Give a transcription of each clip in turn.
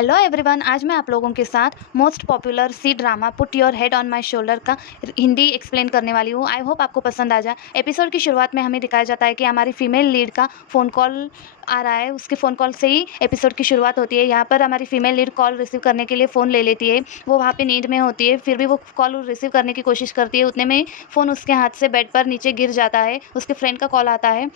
Hello everyone, आज मैं आप लोगों के साथ most popular C drama put your head on my shoulder का हिंदी एक्सप्लेन करने वाली हूँ। आई होप आपको पसंद आ जाए। एपिसोड की शुरुआत में हमें दिखाया जाता है कि हमारी फीमेल लीड का फ़ोन कॉल आ रहा है। उसके फ़ोन कॉल से ही एपिसोड की शुरुआत होती है। यहाँ पर हमारी फीमेल लीड कॉल रिसीव करने के लिए फ़ोन ले लेती है। वो वहाँ पे नींद में होती है, फिर भी वो कॉल रिसीव करने की कोशिश करती है। उतने में ही फ़ोन उसके हाथ से बेड पर नीचे गिर जाता है। उसके फ्रेंड का कॉल आता है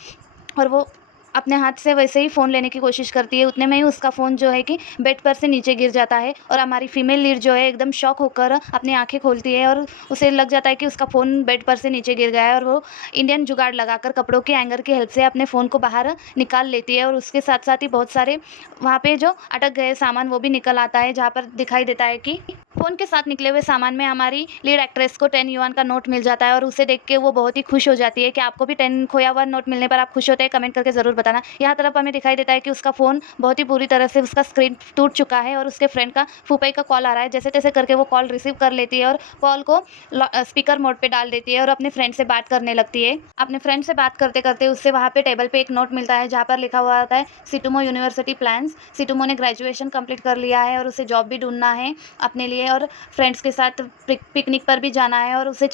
और वो अपने हाथ से वैसे ही फ़ोन लेने की कोशिश करती है। उतने में ही उसका फ़ोन जो है कि बेड पर से नीचे गिर जाता है और हमारी फीमेल लीड जो है एकदम शॉक होकर अपनी आंखें खोलती है और उसे लग जाता है कि उसका फ़ोन बेड पर से नीचे गिर गया है। और वो इंडियन जुगाड़ लगाकर कपड़ों के हैंगर की हेल्प से अपने फ़ोन को बाहर निकाल लेती है और उसके साथ साथ ही बहुत सारे वहाँ पे जो अटक गए सामान वो भी निकल आता है, जहाँ पर दिखाई देता है कि फ़ोन के साथ निकले हुए सामान में हमारी लीड एक्ट्रेस को 10 युआन का नोट मिल जाता है और उसे देख के वो बहुत ही खुश हो जाती है। कि आपको भी 10 खोया हुआ नोट मिलने पर आप खुश होते हैं? कमेंट करके ज़रूर बताना। यहाँ तरफ हमें दिखाई देता है कि उसका फ़ोन बहुत ही बुरी तरह से उसका स्क्रीन टूट चुका है और उसके फ्रेंड का फूफाई का कॉल आ रहा है। जैसे-तैसे करके वो कॉल रिसीव कर लेती है और कॉल को स्पीकर मोड पे डाल देती है और अपने फ्रेंड से बात करने लगती है। अपने फ्रेंड से बात करते-करते उससे वहाँ पे टेबल पे एक नोट मिलता है, जहाँ पर लिखा हुआ होता है सिटुमो यूनिवर्सिटी प्लान्स। सिटुमो ने ग्रेजुएशन कंप्लीट कर लिया है और उसे जॉब भी ढूँढना है अपने लिए और फ्रेंड्स के साथ पिकनिक पर भी जाना है और उसे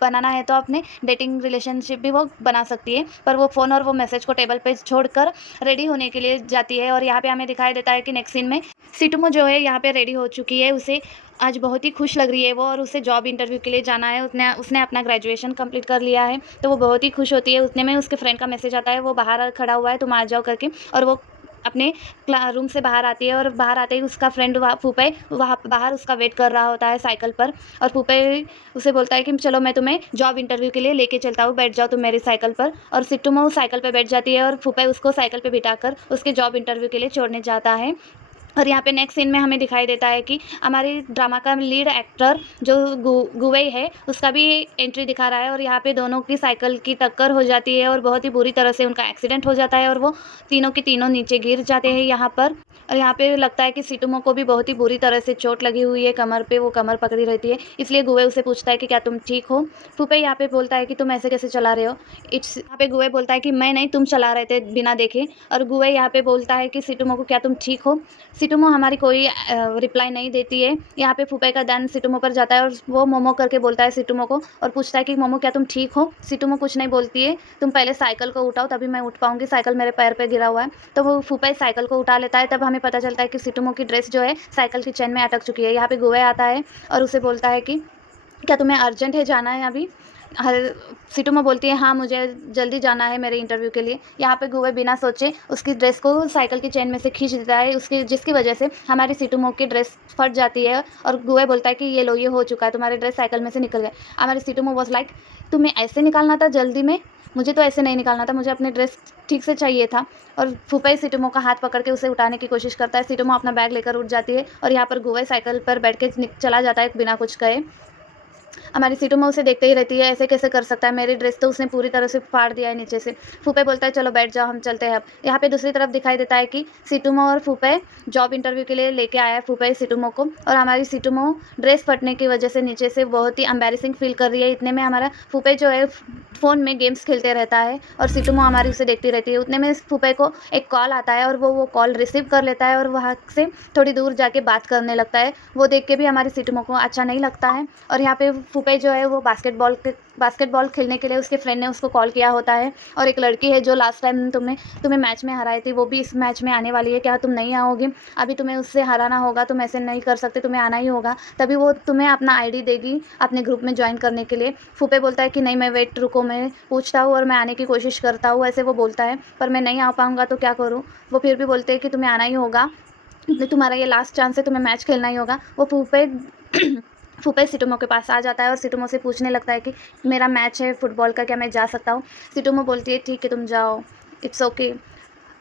बनाना है तो अपने डेटिंग रिलेशनशिप भी वो बना सकती है। पर वो फ़ोन और वो मैसेज को टेबल पे छोड़कर रेडी होने के लिए जाती है और यहाँ पे हमें दिखाई देता है कि नेक्स्ट सीन में सिटुमो जो है यहाँ पे रेडी हो चुकी है। उसे आज बहुत ही खुश लग रही है वो और उसे जॉब इंटरव्यू के लिए जाना है। उसने उसने अपना ग्रेजुएशन कंप्लीट कर लिया है तो वो बहुत ही खुश होती है। उतने में उसके फ्रेंड का मैसेज आता है, वो बाहर खड़ा हुआ है, तुम आ जाओ करके। और वो अपने रूम से बाहर आती है और बाहर आते ही उसका फ्रेंड फूफे वहाँ बाहर उसका वेट कर रहा होता है साइकिल पर। और फूफे उसे बोलता है कि चलो मैं तुम्हें जॉब इंटरव्यू के लिए लेके चलता हूँ, बैठ जाओ तुम मेरी साइकिल पर। और सिट्टूमो साइकिल पर बैठ जाती है और फूफे उसको साइकिल पर बिठाकर उसके जॉब इंटरव्यू के लिए छोड़ने जाता है। और यहाँ पे नेक्स्ट सीन में हमें दिखाई देता है कि हमारी ड्रामा का लीड एक्टर जो गुवई है उसका भी एंट्री दिखा रहा है और यहाँ पे दोनों की साइकिल की टक्कर हो जाती है और बहुत ही बुरी तरह से उनका एक्सीडेंट हो जाता है और वो तीनों के तीनों नीचे गिर जाते हैं यहाँ पर। और यहाँ पे लगता है कि सिटुमो को भी बहुत ही बुरी तरह से चोट लगी हुई है कमर पे, वो कमर पकड़ी रहती है। इसलिए गुवे उसे पूछता है कि क्या तुम ठीक हो? फूफे यहाँ पे बोलता है कि तुम ऐसे कैसे चला रहे हो? यहाँ पे गुवे बोलता है कि मैं नहीं, तुम चला रहे थे बिना देखे। और गुवे यहाँ पे बोलता है कि सिटुमो को क्या तुम ठीक हो? सिटुमो हमारी कोई रिप्लाई नहीं देती है। यहाँ पे फूफे का ध्यान सिटुमो पर जाता है और वो मोमो करके बोलता है सिटुमो को और पूछता है कि मोमो क्या तुम ठीक हो? सिटुमो कुछ नहीं बोलती है। तुम पहले साइकिल को उठाओ तभी मैं उठ पाऊंगी, साइकिल मेरे पैर पे गिरा हुआ है। तो वो फूफा साइकिल को उठा लेता है। तब हमें पता चलता है कि सिटुमो की ड्रेस जो है साइकिल की चेन में अटक चुकी है। यहाँ पे गुवे आता है और उसे बोलता है कि क्या तुम्हें अर्जेंट है, जाना है अभी? हर सिटुमो बोलती है हाँ मुझे जल्दी जाना है मेरे इंटरव्यू के लिए। यहाँ पे गुवे बिना सोचे उसकी ड्रेस को साइकिल की चेन में से खींच देता है, उसकी जिसकी वजह से हमारी सिटुमो की ड्रेस फट जाती है। और गुवे बोलता है कि ये लो, ये हो चुका है, तुम्हारी ड्रेस साइकिल में से निकल गए। हमारी सिटुमो वॉज लाइक, तुम्हें ऐसे निकालना था जल्दी में? मुझे तो ऐसे नहीं निकालना था, मुझे अपनी ड्रेस ठीक से चाहिए था। और फूफे सिटुमो का हाथ पकड़ के उसे उठाने की कोशिश करता है। सिटुमो अपना बैग लेकर उठ जाती है और यहाँ पर गुवे साइकिल पर बैठ के चला जाता है बिना कुछ कहे। हमारी सिटुमो उसे देखते ही रहती है, ऐसे कैसे कर सकता है, मेरी ड्रेस तो उसने पूरी तरह से फाड़ दिया है नीचे से। फूफे बोलता है चलो बैठ जाओ, हम चलते हैं अब। यहाँ पे दूसरी तरफ दिखाई देता है कि सिटुमो और फूफे जॉब इंटरव्यू के लिए लेके आया है फूफे सिटुमो को। और हमारी सिटुमो ड्रेस फटने की वजह से नीचे से बहुत ही एम्बैरेसिंग फील कर रही है। इतने में हमारा फूफे जो है फ़ोन में गेम्स खेलते रहता है और सिटुमो हमारी उसे देखती रहती है। उतने में फूफे को एक कॉल आता है और वो कॉल रिसीव कर लेता है और वहाँ से थोड़ी दूर जाके बात करने लगता है। वो देख के भी हमारी सिटुमो को अच्छा नहीं लगता है। और यहाँ पे फूफे जो है वो बास्केटबॉल खेलने के लिए उसके फ्रेंड ने उसको कॉल किया होता है। और एक लड़की है जो लास्ट टाइम तुम्हें मैच में हराई थी, वो भी इस मैच में आने वाली है, क्या तुम नहीं आओगी? अभी तुम्हें उससे हराना होगा, तुम ऐसे नहीं कर सकते, तुम्हें आना ही होगा, तभी वो तुम्हें अपना आईडी देगी अपने ग्रुप में ज्वाइन करने के लिए। फूफे बोलता है कि नहीं, मैं वेट रुको, मैं पूछता हूँ और मैं आने की कोशिश करता हूँ, ऐसे वो बोलता है। पर मैं नहीं आ पाऊँगा तो क्या करूँ? वो फिर भी बोलते हैं कि तुम्हें आना ही होगा, तुम्हारा ये लास्ट चांस है, तुम्हें मैच खेलना ही होगा। वो फूफे सिटुमो के पास आ जाता है और सिटुमो से पूछने लगता है कि मेरा मैच है फुटबॉल का, क्या मैं जा सकता हूँ? सिटुमो बोलती है ठीक है तुम जाओ, इट्स ओके।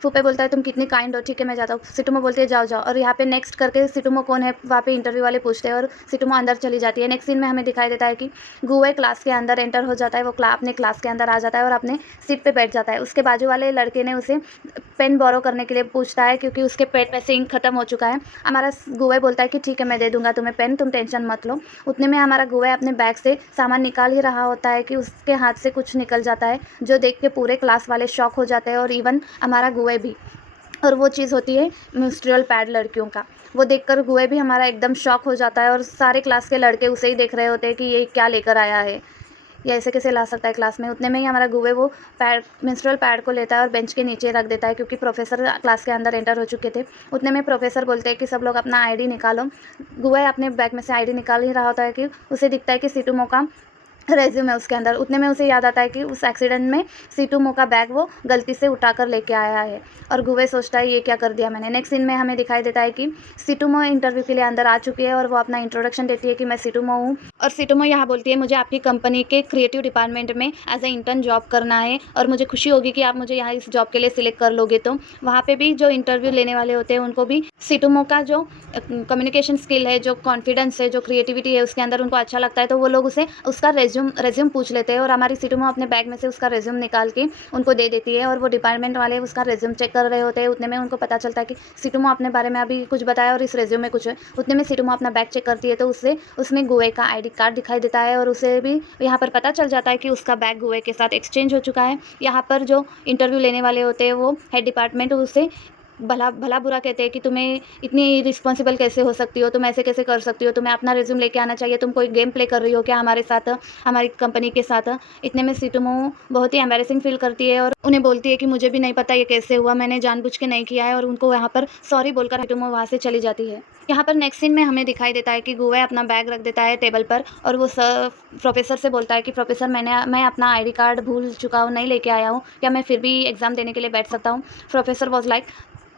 फूफे बोलता है तुम कितनी काइंड हो, ठीक है मैं जाता हूँ। सिटुमो बोलती है जाओ जाओ। और यहाँ पे नेक्स्ट करके सिटुमो कौन है वहाँ पे इंटरव्यू वाले पूछते हैं और सिटुमो अंदर चली जाती है। नेक्स्ट सीन में हमें दिखाई देता है कि गुवे क्लास के अंदर एंटर हो जाता है। वो अपने क्लास के अंदर आ जाता है और अपने सीट पे बैठ जाता है। उसके बाजू वाले लड़के ने उसे पेन बोरो करने के लिए पूछता है क्योंकि उसके पेट में से इंक खत्म हो चुका है। हमारा गुवे बोलता है कि ठीक है मैं दे दूंगा तुम्हें पेन, तुम टेंशन मत लो। उतने में हमारा गुवे अपने बैग से सामान निकाल ही रहा होता है कि उसके हाथ से कुछ निकल जाता है, जो देख के पूरे क्लास वाले शॉक हो जाते हैं और इवन हमारा गुवे भी। और वो चीज़ होती है मेंस्ट्रुअल पैड लड़कियों का। वो देखकर गुए भी हमारा एकदम शॉक हो जाता है और सारे क्लास के लड़के उसे ही देख रहे होते हैं कि ये क्या लेकर आया है, ये ऐसे कैसे ला सकता है क्लास में। उतने में ही हमारा गुए वो पैड मेंस्ट्रुअल पैड को लेता है और बेंच के नीचे रख देता है, क्योंकि प्रोफेसर क्लास के अंदर एंटर हो चुके थे। उतने में प्रोफेसर बोलते हैं कि सब लोग अपना आईडी निकालो। गुए अपने बैग में से आईडी निकाल ही रहा होता है कि उसे दिखता है कि सीटूमो का रेज्यूम है उसके अंदर। उतने में उसे याद आता है कि उस एक्सीडेंट में सीटूमो का बैग वो गलती से उठाकर लेके आया है, और गुवे सोचता है ये क्या कर दिया मैंने। नेक्स्ट सीन में हमें दिखाई देता है कि सीटूमो इंटरव्यू के लिए अंदर आ चुकी है और वो अपना इंट्रोडक्शन देती है कि मैं सीटूमो हूँ, और सीटूमो यहाँ बोलती है मुझे आपकी कंपनी के क्रिएटिव डिपार्टमेंट में एज ए इंटर्न जॉब करना है, और मुझे खुशी होगी कि आप मुझे यहाँ इस जॉब के लिए सिलेक्ट कर लोगे। तो वहाँ पे भी जो इंटरव्यू लेने वाले होते हैं उनको भी सीटूमो का जो कम्युनिकेशन स्किल है, जो कॉन्फिडेंस है, जो क्रिएटिविटी है उसके अंदर उनको अच्छा लगता है, तो वो लोग उसे उसका रेज्यूम पूछ लेते हैं। और हमारी सीटूमो अपने बैग में से उसका रेज्यूम निकाल के उनको दे देती है, और वो डिपार्टमेंट वाले उसका रेज्यूम चेक कर रहे होते हैं। उतने में उनको पता चलता है कि सीटूमो अपने बारे में अभी कुछ बताया और इस रेज्यूम में कुछ है। उतने में सीटूमो अपना बैग चेक करती है तो उससे उसमें गुए का आईडी कार्ड दिखाई देता है, और उसे भी यहाँ पर पता चल जाता है कि उसका बैग गुए के साथ एक्सचेंज हो चुका है। यहाँ पर जो इंटरव्यू लेने वाले होते हैं वो हेड डिपार्टमेंट उसे भला भला बुरा कहते हैं कि तुम्हें इतनी रिस्पॉन्सिबल कैसे हो सकती हो, तुम ऐसे कैसे कर सकती हो, तुम्हें अपना रिज्यूम लेके आना चाहिए, तुम कोई गेम प्ले कर रही हो क्या हमारे साथ, हमारी कंपनी के साथ। इतने में सीटूमो बहुत ही एम्बैरेसिंग फील करती है और उन्हें बोलती है कि मुझे भी नहीं पता ये कैसे हुआ, मैंने जानबूझ के नहीं किया है, और उनको यहाँ पर सॉरी बोलकर सीटूमो वहाँ से चली जाती है। यहाँ पर नेक्स्ट सीन में हमें दिखाई देता है कि गुवे अपना बैग रख देता है टेबल पर, और वो प्रोफेसर से बोलता है कि प्रोफेसर मैं अपना आईडी कार्ड भूल चुका हूँ, नहीं लेके आया हूँ, क्या मैं फिर भी एग्ज़ाम देने के लिए बैठ सकता हूँ। प्रोफेसर वॉज लाइक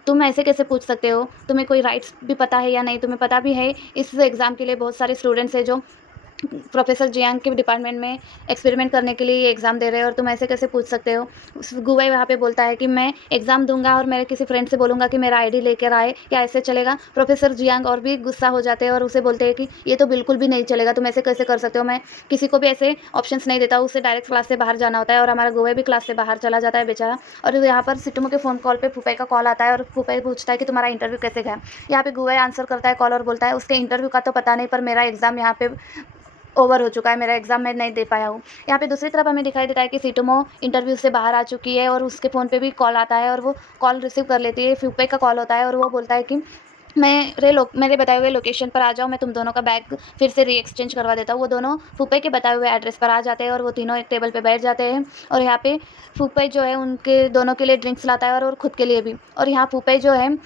तुम ऐसे कैसे पूछ सकते हो, तुम्हें कोई राइट्स भी पता है या नहीं, तुम्हें पता भी है इस एग्ज़ाम के लिए बहुत सारे स्टूडेंट्स हैं जो प्रोफेसर जियांग के डिपार्टमेंट में एक्सपेरिमेंट करने के लिए ये एग्ज़ाम दे रहे हैं, और तुम ऐसे कैसे पूछ सकते हो। गुवे वहाँ पे बोलता है कि मैं एग्ज़ाम दूंगा और मेरे किसी फ्रेंड से बोलूँगा कि मेरा आईडी लेकर आए, क्या ऐसे चलेगा। प्रोफेसर जियांग और भी गुस्सा हो जाते हैं और उसे बोलते हैं कि ये तो बिल्कुल भी नहीं चलेगा, तुम ऐसे कैसे कर सकते हो, मैं किसी को भी ऐसे ऑप्शंस नहीं देता हूँ, उसे डायरेक्ट क्लास से बाहर जाना होता है। और हमारा गुवे भी क्लास से बाहर चला जाता है बेचारा। और यहाँ पर सीटूमो के फ़ोन कॉल पर फूफे का कॉल आता है, और फूफे पूछता है कि तुम्हारा इंटरव्यू कैसे गया। यहाँ पे गुवे आंसर करता है कॉल और बोलता है उसके इंटरव्यू का तो पता नहीं, पर मेरा एग्ज़ाम यहाँ पे ओवर हो चुका है, मेरा एग्ज़ाम मैं नहीं दे पाया हूँ। यहाँ पे दूसरी तरफ हमें दिखाई देता है कि सीटूमो इंटरव्यू से बाहर आ चुकी है, और उसके फ़ोन पे भी कॉल आता है, और वो कॉल रिसीव कर लेती है। फूफे का कॉल होता है और वो बोलता है कि मेरे बताए हुए लोकेशन पर आ जाओ, मैं तुम दोनों का बैग फिर से री एक्सचेंज करवा देता हूँ। वो दोनों फूफे के बताए हुए एड्रेस पर आ जाते हैं, और वो तीनों एक टेबल पे बैठ जाते हैं। और यहाँ पे फूफे जो है उनके दोनों के लिए ड्रिंक्स लाता है और खुद के लिए भी। और यहाँ फूफे जो है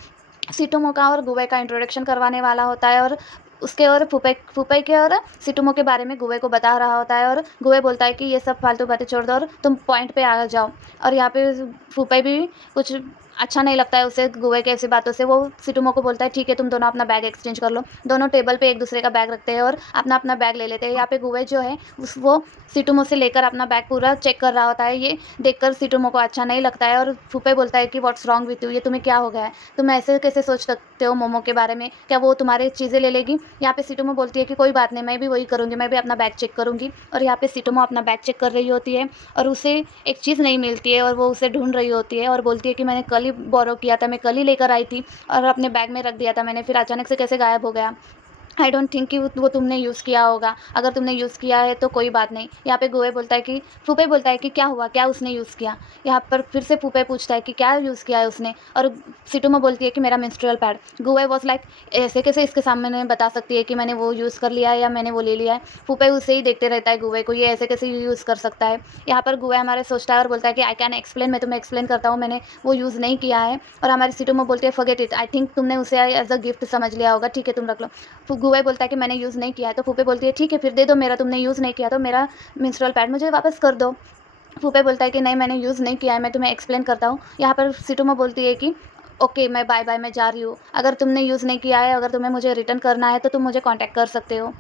सीटूमो का और गुवे का इंट्रोडक्शन करवाने वाला होता है, और उसके और फूफे के और सीटूमो के बारे में गुवे को बता रहा होता है। और गुवे बोलता है कि ये सब फालतू बातें छोड़ दो और तुम पॉइंट पे आ जाओ। और यहाँ पे फूफे भी कुछ अच्छा नहीं लगता है उसे गुवे के ऐसी बातों से। वो सीटूमो को बोलता है ठीक है तुम दोनों अपना बैग एक्सचेंज कर लो। दोनों टेबल पे एक दूसरे का बैग रखते हैं और अपना अपना बैग ले लेते हैं। यहाँ पे गुवे जो है वो सीटूमो से लेकर अपना बैग पूरा चेक कर रहा होता है। ये देखकर सीटूमो को अच्छा नहीं लगता है, और फूफे बोलता है कि व्हाट्स रॉन्ग विथ यू, ये तुम्हें क्या हो गया है, तुम ऐसे कैसे सोच सकते हो मोमो के बारे में, क्या वो तुम्हारे चीज़ें ले लेगी। यहाँ पे सीटूमो बोलती है कि कोई बात नहीं, मैं भी वही करूँगी, मैं भी अपना बैग चेक करूँगी। और यहाँ पे सीटूमो अपना बैग चेक कर रही होती है और उसे एक चीज़ नहीं मिलती है, और वो उसे ढूंढ रही होती है और बोलती है कि मैंने कल ही बोरो किया था, मैं कल ही लेकर आई थी और अपने बैग में रख दिया था मैंने, फिर अचानक से कैसे गायब हो गया। आई डोंट थिंक कि वो तुमने यूज़ किया होगा, अगर तुमने यूज़ किया है तो कोई बात नहीं। यहाँ पे गुवे बोलता है कि फूफे बोलता है कि क्या हुआ, क्या उसने यूज़ किया। यहाँ पर फिर से फूफे पूछता है कि क्या यूज़ किया है उसने, और सीटूमो बोलती है कि मेरा मेंस्ट्रुअल पैड। गुवे वॉज लाइक ऐसे कैसे इसके सामने बता सकती है कि मैंने वो यूज़ कर लिया है या मैंने वो ले लिया है। फूफे उसे ही देखते रहता है गुवे को, ये ऐसे कैसे यूज़ कर सकता है। यहाँ पर गुवे हमारे सोचता है और बोलता है कि आई कैन एक्सप्लेन, मैं तुम्हें एक्सप्लेन करता हूँ, मैंने वो यूज़ नहीं किया है। और हमारी सीटूमो बोलती है फॉरगेट इट, आई थिंक तुमने उसे एज अ गिफ्ट समझ लिया होगा, ठीक है तुम रख लो। गुवे बोलता है कि मैंने यूज़ नहीं किया है, तो फूफे बोलती है ठीक है फिर दे दो, मेरा तुमने यूज़ नहीं किया तो मेरा मेंस्ट्रुअल पैड मुझे वापस कर दो। फूफे बोलता है कि नहीं मैंने यूज़ नहीं किया है, मैं तुम्हें एक्सप्लेन करता हूँ। यहाँ पर सीटूमो बोलती है कि ओके मैं बाय बाय, मैं जा रही हूँ, अगर तुमने यूज़ नहीं किया है, अगर तुम्हें मुझे रिटर्न करना है तो तुम मुझे कॉन्टैक्ट कर सकते हो।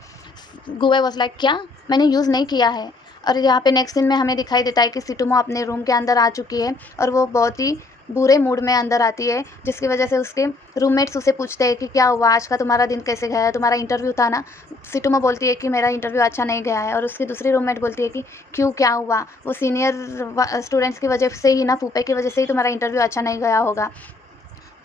गुवे वॉज लाइक क्या, मैंने यूज़ नहीं किया है। और यहाँ पे नेक्स्ट सीन में हमें दिखाई देता है कि सीटूमो अपने रूम के अंदर आ चुकी है, और वो बहुत ही बुरे मूड में अंदर आती है, जिसकी वजह से उसके रूममेट्स उसे पूछते हैं कि क्या हुआ, आज का तुम्हारा दिन कैसे गया है, तुम्हारा इंटरव्यू था ना। सीटूमो बोलती है कि मेरा इंटरव्यू अच्छा नहीं गया है, और उसकी दूसरी रूममेट बोलती है कि क्यों, क्या हुआ, वो सीनियर स्टूडेंट्स की वजह से ही ना, फूफे की वजह से ही तुम्हारा इंटरव्यू अच्छा नहीं गया होगा।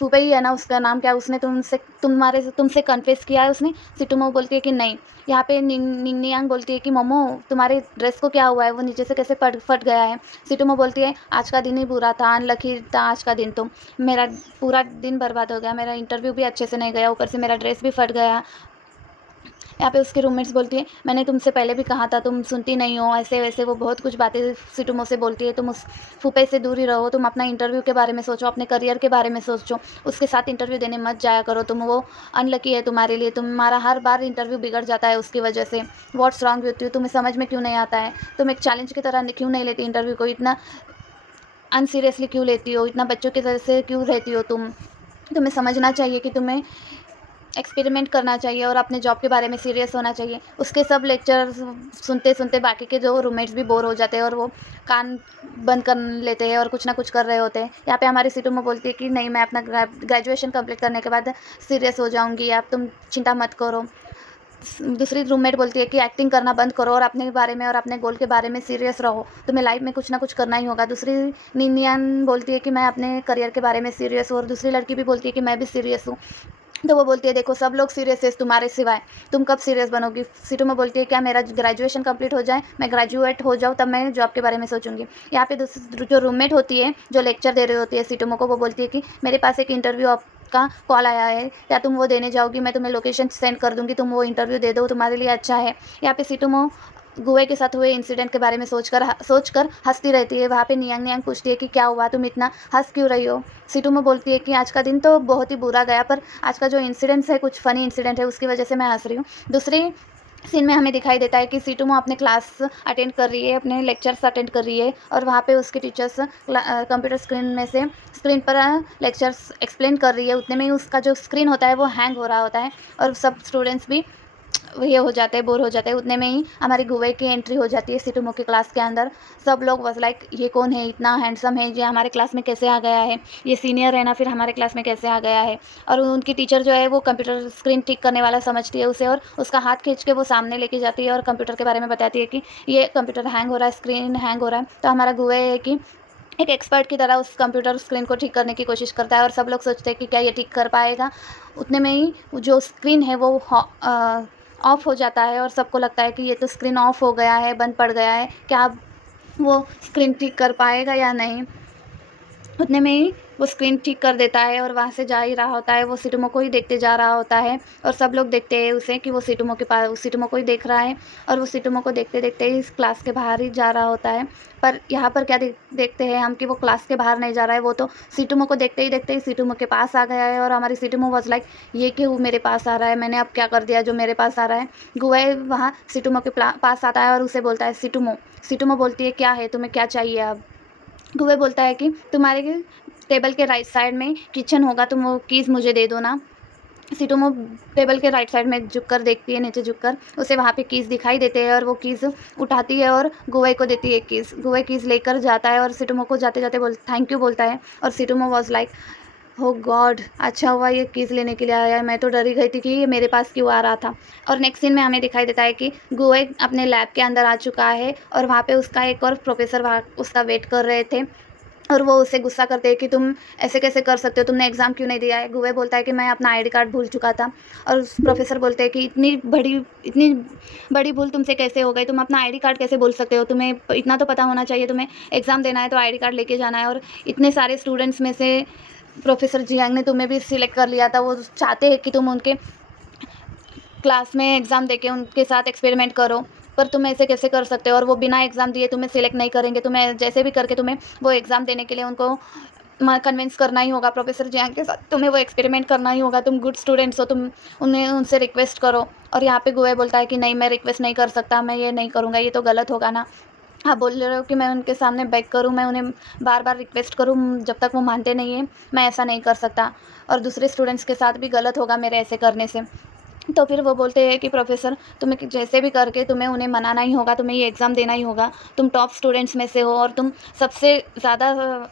फूफे ही है ना, उसका नाम क्या है, उसने तुमसे कन्फेस किया है उसने? सिटुमो बोलती है कि नहीं। यहाँ पे निंगनियांग बोलती है कि मोमो तुम्हारे ड्रेस को क्या हुआ है, वो नीचे से कैसे फट गया है? सिटुमो बोलती है आज का दिन ही बुरा था, अनलकी था आज का दिन, तो मेरा पूरा दिन बर्बाद हो गया, मेरा इंटरव्यू भी अच्छे से नहीं गया, ऊपर से मेरा ड्रेस भी फट गया। यहाँ पे उसकी रूममेट्स बोलती है मैंने तुमसे पहले भी कहा था, तुम सुनती नहीं हो, ऐसे वैसे वो बहुत कुछ बातें सिटुमो से बोलती है। तुम उस फूफे से दूर ही रहो, तुम अपना इंटरव्यू के बारे में सोचो, अपने करियर के बारे में सोचो, उसके साथ इंटरव्यू देने मत जाया करो। तुम वो अनलकी है तुम्हारे लिए, तुम्हारा हर बार इंटरव्यू बिगड़ जाता है उसकी वजह से। What's wrong with you? तुम्हें समझ में क्यों नहीं आता है? तुम एक चैलेंज की तरह क्यों नहीं लेती इंटरव्यू को? इतना अनसीरियसली क्यों लेती हो? इतना बच्चों की तरह से क्यों रहती हो तुम? तुम्हें समझना चाहिए कि तुम्हें एक्सपेरिमेंट करना चाहिए और अपने जॉब के बारे में सीरियस होना चाहिए। उसके सब लेक्चर सुनते सुनते बाकी के जो रूममेट्स भी बोर हो जाते हैं और वो कान बंद कर लेते हैं और कुछ ना कुछ कर रहे होते हैं। यहाँ पे हमारी सिटुमो बोलती है कि नहीं, मैं अपना ग्रेजुएशन कंप्लीट करने के बाद सीरियस हो जाऊँगी, आप तुम चिंता मत करो। दूसरी रूममेट बोलती है कि एक्टिंग करना बंद करो और अपने बारे में और अपने गोल के बारे में सीरियस रहो, तुम्हें लाइफ में कुछ ना कुछ करना ही होगा। दूसरी निनियान बोलती है कि मैं अपने करियर के बारे में सीरियस हूँ और दूसरी लड़की भी बोलती है कि मैं भी सीरियस हूँ। तो वो बोलती है देखो सब लोग सीरियस है तुम्हारे सिवाय, तुम कब सीरियस बनोगी? सिटुमो बोलती है क्या मेरा ग्रेजुएशन कंप्लीट हो जाए, मैं ग्रेजुएट हो जाऊँ, तब मैं जॉब के बारे में सोचूंगी। यहाँ पे जो रूममेट होती है जो लेक्चर दे रही होती है सिटुमो को, वो बोलती है कि मेरे पास एक इंटरव्यू का कॉल आया है, क्या तुम वो देने जाओगी? मैं तुम्हें लोकेशन सेंड कर दूंगी, तुम वो इंटरव्यू दे दो, तुम्हारे लिए अच्छा है। यहाँ पे सिटुमो गुए के साथ हुए इंसिडेंट के बारे में सोचकर हंसती रहती है। वहाँ पे नियांग नियांग पूछती है कि क्या हुआ, तुम इतना हंस क्यों रही हो? सिटुमो बोलती है कि आज का दिन तो बहुत ही बुरा गया, पर आज का जो इंसिडेंट्स है कुछ फ़नी इंसिडेंट है, उसकी वजह से मैं हंस रही हूँ। दूसरी सीन में हमें दिखाई देता है कि सिटुमो अपने क्लास अटेंड कर रही है, अपने लेक्चर्स अटेंड कर रही है और वहाँ पे उसकी टीचर्स कंप्यूटर स्क्रीन पर लेक्चर्स एक्सप्लेन कर रही है। उतने में ही उसका जो स्क्रीन होता है वो हैंग हो रहा होता है और सब स्टूडेंट्स भी ये हो जाते हैं, बोर हो जाते हैं। उतने में ही हमारी गुवे की एंट्री हो जाती है सिटुमो की क्लास के अंदर। सब लोग वाज लाइक ये कौन है, इतना हैंडसम है, ये हमारे क्लास में कैसे आ गया है, ये सीनियर है ना, फिर हमारे क्लास में कैसे आ गया है? और उनकी टीचर जो है वो कंप्यूटर स्क्रीन ठीक करने वाला समझती है उसे और उसका हाथ खींच के वो सामने लेके जाती है और कंप्यूटर के बारे में बताती है कि ये कंप्यूटर हैंग हो रहा है, स्क्रीन हैंग हो रहा है। तो हमारा गुवे है कि एक एक्सपर्ट की तरह उस कंप्यूटर स्क्रीन को ठीक करने की कोशिश करता है और सब लोग सोचते हैं कि क्या ये ठीक कर पाएगा। उतने में ही जो स्क्रीन है वो ऑफ हो जाता है और सबको लगता है कि ये तो स्क्रीन ऑफ हो गया है, बंद पड़ गया है, क्या अब वो स्क्रीन ठीक कर पाएगा या नहीं? उतने में ही वो स्क्रीन ठीक कर देता है और वहाँ से जा ही रहा होता है, वो सिटुमो को ही देखते जा रहा होता है और सब लोग देखते हैं उसे कि वो सिटुमो के पास सिटुमो को ही देख रहा है और वो सिटुमो को देखते देखते ही इस क्लास के बाहर ही जा रहा होता है। पर यहाँ पर क्या देखते हैं हम कि वो क्लास के बाहर नहीं जा रहा है, वो तो सिटुमो को देखते ही सिटुमो के पास आ गया है और हमारी सिटुमो वॉज लाइक ये क्यों मेरे पास आ रहा है, मैंने अब क्या कर दिया जो मेरे पास आ रहा है? गुवे वहाँ सिटुमो के पास आता है और उसे बोलता है सिटुमो। सिटुमो बोलती है क्या है, तुम्हें क्या चाहिए अब? गुवे बोलता है कि तुम्हारे टेबल के राइट साइड में किचन होगा, तुम वो कीज़ मुझे दे दो ना। सिटुमो टेबल के राइट साइड में झुककर देखती है, नीचे झुककर उसे वहाँ पे कीज़ दिखाई देते हैं और वो कीज़ उठाती है और गुवे को देती है कीज़। गुवे कीज़ लेकर जाता है और सिटुमो को जाते जाते थैंक यू बोलता है और सिटुमो वॉज लाइक हो गॉड, अच्छा हुआ ये कीज़ लेने के लिए आया है, मैं तो डर ही गई थी कि ये मेरे पास क्यों आ रहा था। और नेक्स्ट सीन में हमें दिखाई देता है कि गुवे अपने लैब के अंदर आ चुका है और वहाँ पे उसका एक और प्रोफेसर वहाँ उसका वेट कर रहे थे और वो उससे गुस्सा करते हैं कि तुम ऐसे कैसे कर सकते हो, तुमने एग्ज़ाम क्यों नहीं दिया है? गुवे बोलता है कि मैं अपना आईडी कार्ड भूल चुका था और उस प्रोफेसर बोलते हैं कि इतनी बड़ी भूल तुमसे कैसे हो गई, तुम अपना आईडी कार्ड कैसे भूल सकते हो? तुम्हें इतना तो पता होना चाहिए, तुम्हें एग्ज़ाम देना है तो आईडी कार्ड लेके जाना है और इतने सारे स्टूडेंट्स में से प्रोफेसर जियांग ने तुम्हें भी सिलेक्ट कर लिया था, वो चाहते हैं कि तुम उनके क्लास में एग्ज़ाम देके उनके साथ एक्सपेरिमेंट करो, पर तुम ऐसे कैसे कर सकते हो? और वो बिना एग्ज़ाम दिए तुम्हें सिलेक्ट नहीं करेंगे, तुम्हें जैसे भी करके तुम्हें वो एग्ज़ाम देने के लिए उनको कन्विंस करना ही होगा प्रोफेसर जियांग के साथ, तुम्हें वो एक्सपेरिमेंट करना ही होगा, तुम गुड स्टूडेंट्स हो, तुम उनसे रिक्वेस्ट करो। और यहाँ पे गुवे बोलता है कि नहीं, मैं रिक्वेस्ट नहीं कर सकता, मैं ये नहीं करूँगा, ये तो गलत होगा ना। आप बोल रहे हो कि मैं उनके सामने बेग करूँ, मैं उन्हें बार बार रिक्वेस्ट करूँ, जब तक वो मानते नहीं हैं मैं ऐसा नहीं कर सकता और दूसरे स्टूडेंट्स के साथ भी गलत होगा मेरे ऐसे करने से। तो फिर वो बोलते हैं कि प्रोफेसर तुम्हें जैसे भी करके तुम्हें उन्हें मनाना ही होगा, तुम्हें ये एग्ज़ाम देना ही होगा, तुम टॉप स्टूडेंट्स में से हो और तुम सबसे ज़्यादा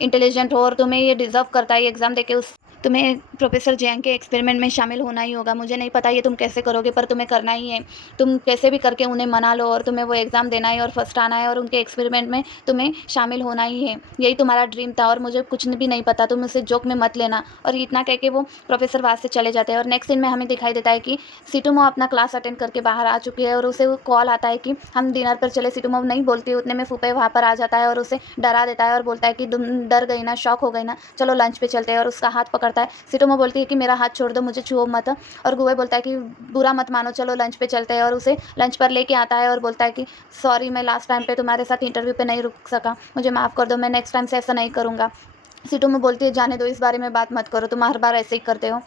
इंटेलिजेंट हो और तुम्हें ये डिज़र्व करता है ये एग्ज़ाम देके उस तुम्हें प्रोफेसर जैंग के एक्सपेरिमेंट में शामिल होना ही होगा। मुझे नहीं पता ये तुम कैसे करोगे, पर तुम्हें करना ही है। तुम कैसे भी करके उन्हें मना लो और तुम्हें वो एग्ज़ाम देना है और फर्स्ट आना है और उनके एक्सपेरिमेंट में तुम्हें शामिल होना ही है। यही तुम्हारा ड्रीम था और मुझे कुछ भी नहीं पता, तुम उसे जोक में मत लेना। और इतना कह के वो प्रोफेसर वहाँ से चले जाते हैं। और नेक्स्ट सीन में हमें दिखाई देता है कि सिटुमो अपना क्लास अटेंड करके बाहर आ चुकी है और उसे कॉल आता है कि हम डिनर पर चले। सिटुमो नहीं बोलती, उतने में फूफे वहाँ पर आ जाता है और उसे डरा देता है और बोलता है कि तुम डर गई ना, शॉक हो गई ना, चलो लंच पे चलते हैं। और उसका हाथ पकड़ता है। सिटुमो बोलती है कि मेरा हाथ छोड़ दो, मुझे छुओ मत। और गुवे बोलता है कि बुरा मत मानो, चलो लंच पे चलते हैं। और उसे लंच पर लेके आता है और बोलता है कि सॉरी, मैं लास्ट टाइम पे तुम्हारे साथ इंटरव्यू पे नहीं रुक सका, मुझे माफ़ कर दो, मैं नेक्स्ट टाइम से ऐसा नहीं करूँगा। सिटुमो बोलती है जाने दो, इस बारे में बात मत करो, तुम हर बार ऐसे ही करते हो।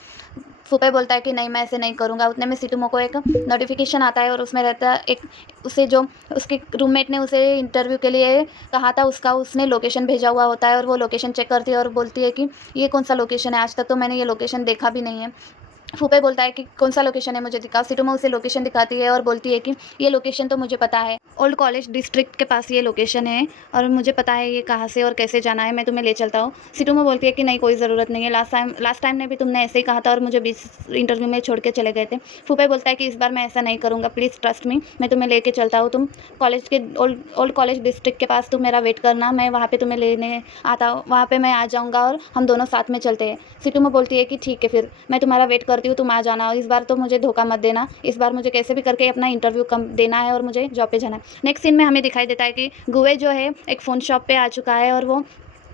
फूफे बोलता है कि नहीं, मैं ऐसे नहीं करूँगा। उतने में सिटुमो को एक नोटिफिकेशन आता है और उसमें रहता है एक, उसे जो उसके रूममेट ने उसे इंटरव्यू के लिए कहा था उसका उसने लोकेशन भेजा हुआ होता है। और वो लोकेशन चेक करती है और बोलती है कि ये कौन सा लोकेशन है, आज तक तो मैंने ये लोकेशन देखा भी नहीं है। फूफे बोलता है कि कौन सा लोकेशन है, मुझे दिखाओ। सिटुमो उसे लोकेशन दिखाती है और बोलती है कि ये लोकेशन तो मुझे पता है, ओल्ड कॉलेज डिस्ट्रिक्ट के पास ये लोकेशन है और मुझे पता है ये कहाँ से और कैसे जाना है, मैं तुम्हें ले चलता हूँ। सिटुमो बोलती है कि नहीं, कोई ज़रूरत नहीं है, लास्ट टाइम ने भी तुमने ऐसे ही कहा था और मुझे बीच इंटरव्यू में छोड़ के चले गए थे। फूफे बोलता है कि इस बार मैं ऐसा नहीं करूँगा, प्लीज़ ट्रस्ट मी, मैं तुम्हें लेके चलता हूँ। तुम कॉलेज के ओल्ड कॉलेज डिस्ट्रिक्ट के पास तुम मेरा वेट करना, मैं वहाँ पे तुम्हें लेने आता हूँ, वहाँ पे मैं आ जाऊँगा और हम दोनों साथ में चलते हैं। सिटुमो बोलती है कि ठीक है, फिर मैं तुम्हारा वेट करती हूँ, तुम आ जाना और इस बार तो मुझे धोखा मत देना, इस बार मुझे कैसे भी करके अपना इंटरव्यू कम देना है और मुझे जॉब पे जाना है। नेक्स्ट सीन में हमें दिखाई देता है कि गुवे जो है एक फ़ोन शॉप पे आ चुका है और वो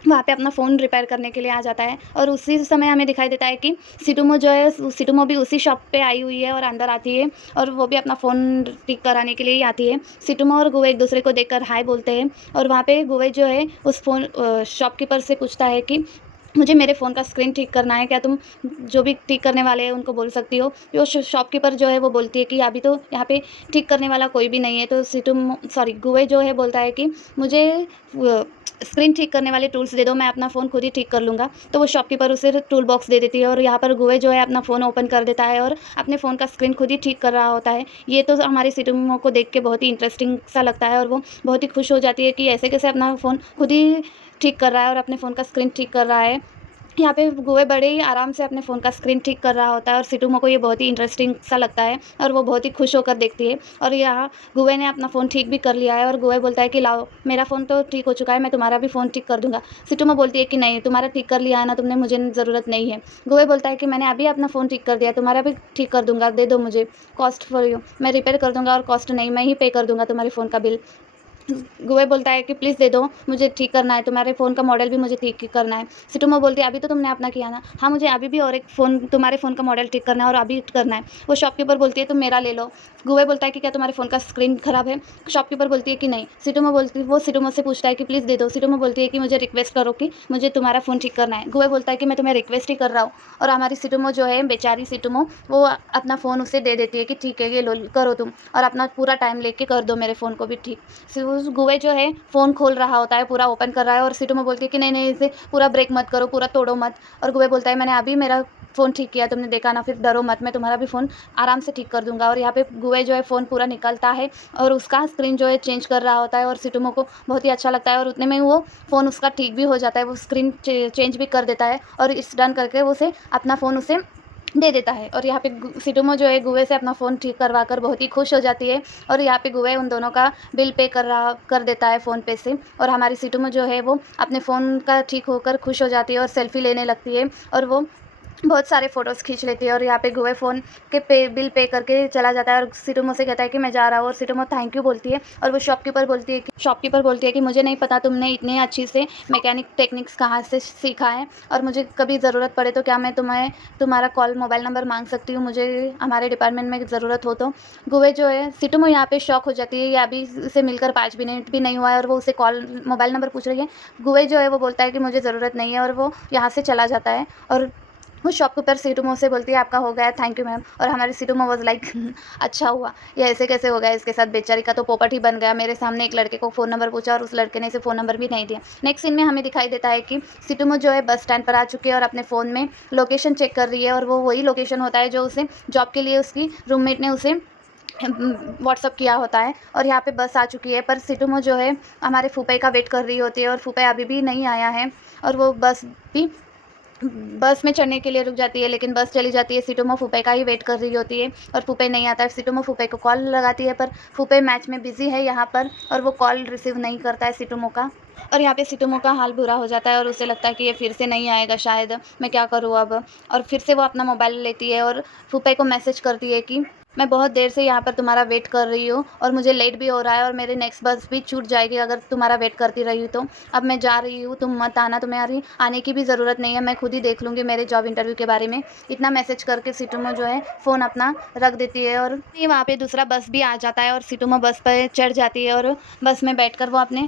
वहाँ पे अपना फ़ोन रिपेयर करने के लिए आ जाता है। और उसी समय हमें दिखाई देता है कि सिटुमो जो है, सिटुमो भी उसी शॉप पे आई हुई है और अंदर आती है और वो भी अपना फ़ोन ठीक कराने के लिए ही आती है। सिटुमो और गुवे एक दूसरे को देखकर हाय बोलते हैं और वहाँ पे गुवे जो है उस फ़ोन शॉपकीपर से पूछता है कि मुझे मेरे फ़ोन का स्क्रीन ठीक करना है, क्या तुम जो भी ठीक करने वाले हैं उनको बोल सकती हो। वो शॉपकीपर जो है वो बोलती है कि अभी तो यहाँ पे ठीक करने वाला कोई भी नहीं है। तो गुवे जो है बोलता है कि मुझे स्क्रीन ठीक करने वाले टूल्स दे दो, मैं अपना फ़ोन खुद ही ठीक कर लूँगा। तो वो शॉपकीपर उसे टूल बॉक्स दे देती है और यहाँ पर गुवे जो है अपना फ़ोन ओपन कर देता है और अपने फ़ोन का स्क्रीन खुद ही ठीक कर रहा होता है। ये तो हमारी सितुमो को देख के बहुत ही इंटरेस्टिंग सा लगता है और वो बहुत ही खुश हो जाती है कि ऐसे कैसे अपना फ़ोन खुद ही ठीक कर रहा है और अपने फ़ोन का स्क्रीन ठीक कर रहा है। यहाँ पे गुवे बड़े ही आराम से अपने फ़ोन का स्क्रीन ठीक कर रहा होता है और सिटुमो को ये बहुत ही इंटरेस्टिंग सा लगता है और वो बहुत ही खुश होकर देखती है। और यहाँ गुवे ने अपना फ़ोन ठीक भी कर लिया है और गुवे बोलता है कि लाओ, मेरा फ़ोन तो ठीक हो चुका है, मैं तुम्हारा भी फ़ोन ठीक कर दूँगा। सिटुमो बोलती है कि नहीं, तुम्हारा ठीक कर लिया है ना तुमने, मुझे ज़रूरत नहीं है। गुवे बोलता है कि मैंने अभी अपना फ़ोन ठीक कर दिया, तुम्हारा भी ठीक कर दूँगा, दे दो मुझे, कॉस्ट फॉर यू, मैं रिपेयर कर दूँगा और कॉस्ट नहीं, मैं ही पे कर दूँगा तुम्हारे फ़ोन का बिल। गुवे बोलता है कि प्लीज़ दे दो, मुझे ठीक करना है, तुम्हारे फ़ोन का मॉडल भी मुझे ठीक करना है। सिटुमो बोलती है अभी तो तुमने अपना किया ना, हाँ मुझे अभी भी और एक फ़ोन, तुम्हारे फ़ोन का मॉडल ठीक करना है और अभी करना है। वो शॉपकीपर बोलती है तुम मेरा ले लो। गुवे बोलता है कि क्या तुम्हारे फ़ोन का स्क्रीन ख़राब है? शॉपकीपर बोलती है कि नहीं। वो सिटुमो से पूछता है कि प्लीज़ दे दो। सिटुमो बोलती है कि मुझे रिक्वेस्ट करो कि मुझे तुम्हारा फ़ोन ठीक करना है। गुवे बोलता है कि मैं तुम्हें रिक्वेस्ट ही कर रहा हूँ। और हमारी सिटुमो जो है, बेचारी सिटुमो, वो अपना फ़ोन उसे दे देती है कि ठीक है, ये लो, करो तुम, और अपना पूरा टाइम लेके कर दो मेरे फ़ोन को भी ठीक। उस गुवे जो है फ़ोन खोल रहा होता है, पूरा ओपन कर रहा है और सिटुमो बोलती है कि नहीं नहीं, इसे पूरा ब्रेक मत करो, पूरा तोड़ो मत। और गुवे बोलता है मैंने अभी मेरा फ़ोन ठीक किया, तुमने देखा ना, फिर डरो मत, मैं तुम्हारा भी फ़ोन आराम से ठीक कर दूँगा। और यहाँ पे गुवे जो है फ़ोन पूरा निकलता है और उसका स्क्रीन जो है चेंज कर रहा होता है और सिटुमो को बहुत ही अच्छा लगता है और उतने में वो फ़ोन उसका ठीक भी हो जाता है, वो स्क्रीन चेंज भी कर देता है और इस डन करके वो उसे अपना फ़ोन उसे दे देता है। और यहाँ पे सिटुमो जो है गुवे से अपना फ़ोन ठीक करवा कर बहुत ही खुश हो जाती है और यहाँ पे गुवे उन दोनों का बिल पे कर देता है फ़ोन पे से। और हमारी सिटुमो जो है वो अपने फ़ोन का ठीक होकर खुश हो जाती है और सेल्फ़ी लेने लगती है और वो बहुत सारे फ़ोटोज़ खींच लेती है। और यहाँ पे गुवे फ़ोन के बिल पे करके चला जाता है और सिटुमो से कहता है कि मैं जा रहा हूँ। और सिटुमो थैंक यू बोलती है और वो शॉपकीपर बोलती है कि मुझे नहीं पता तुमने इतनी अच्छी से मैकेनिक टेक्निक्स कहाँ से सीखा है और मुझे कभी ज़रूरत पड़े तो क्या मैं तुम्हें तुम्हारा मोबाइल नंबर मांग सकती हूँ, मुझे हमारे डिपार्टमेंट में ज़रूरत हो तो। गुवे जो है, सिटुमो यहाँ पे शॉक हो जाती है, ये अभी उसे मिलकर 5 मिनट भी नहीं हुआ है और वो उसे मोबाइल नंबर पूछ रही है। गुवे जो है वो बोलता है कि मुझे ज़रूरत नहीं है और वो यहाँ से चला जाता है। और वो शॉपकीपर सिटुमो से बोलती है आपका हो गया, थैंक यू मैम। और हमारी सिटुमो वाज लाइक अच्छा हुआ, ये ऐसे कैसे हो गया इसके साथ, बेचारी का तो पोपट ही बन गया, मेरे सामने एक लड़के को फ़ोन नंबर पूछा और उस लड़के ने इसे फ़ोन नंबर भी नहीं दिया। नेक्स्ट सीन में हमें दिखाई देता है कि सिटुमो जो है बस स्टैंड पर आ चुकी है और अपने फ़ोन में लोकेशन चेक कर रही है और वो वही लोकेशन होता है जो उसे जॉब के लिए उसकी रूममेट ने उसे व्हाट्सअप किया होता है। और यहाँ पे बस आ चुकी है, पर सिटुमो जो है हमारे फूफे का वेट कर रही होती है और फूफे अभी भी नहीं आया है और वो बस भी बस में चढ़ने के लिए रुक जाती है, लेकिन बस चली जाती है। सिटोमो फूफे का ही वेट कर रही होती है और फूफे नहीं आता है। सिटोमो फूफे को कॉल लगाती है, पर फूफे मैच में बिजी है यहाँ पर और वो कॉल रिसीव नहीं करता है सिटोमो का। और यहाँ पे सिटोमो का हाल बुरा हो जाता है और उसे लगता है कि ये फिर से नहीं आएगा शायद, मैं क्या करूँ अब। और फिर से वो अपना मोबाइल लेती है और फूफे को मैसेज करती है कि मैं बहुत देर से यहाँ पर तुम्हारा वेट कर रही हूँ और मुझे लेट भी हो रहा है और मेरी नेक्स्ट बस भी छूट जाएगी अगर तुम्हारा वेट करती रही तो। अब मैं जा रही हूँ, तुम मत आना, तुम्हारी आने की भी ज़रूरत नहीं है, मैं खुद ही देख लूँगी मेरे जॉब इंटरव्यू के बारे में। इतना मैसेज करके सिटोमो जो है फ़ोन अपना रख देती है और फिर वहाँ पे दूसरा बस भी आ जाता है और सिटोमो बस पर चढ़ जाती है और बस में बैठकर वो अपने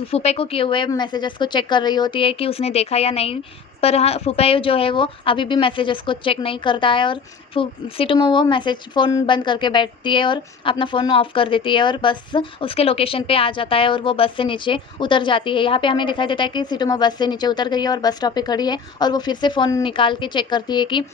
फूफे को किए हुए मैसेजेस को चेक कर रही होती है कि उसने देखा या नहीं। पर हाँ, फूफे जो है वो अभी भी मैसेजेस को चेक नहीं करता है और सिटोमो वो मैसेज फ़ोन बंद करके बैठती है और अपना फ़ोन ऑफ कर देती है और बस उसके लोकेशन पे आ जाता है और वो बस से नीचे उतर जाती है। यहाँ पे हमें दिखाई देता है कि सिटोमो बस से नीचे उतर गई है और बस स्टॉप पे खड़ी है और वो फिर से फ़ोन निकाल के चेक करती है कि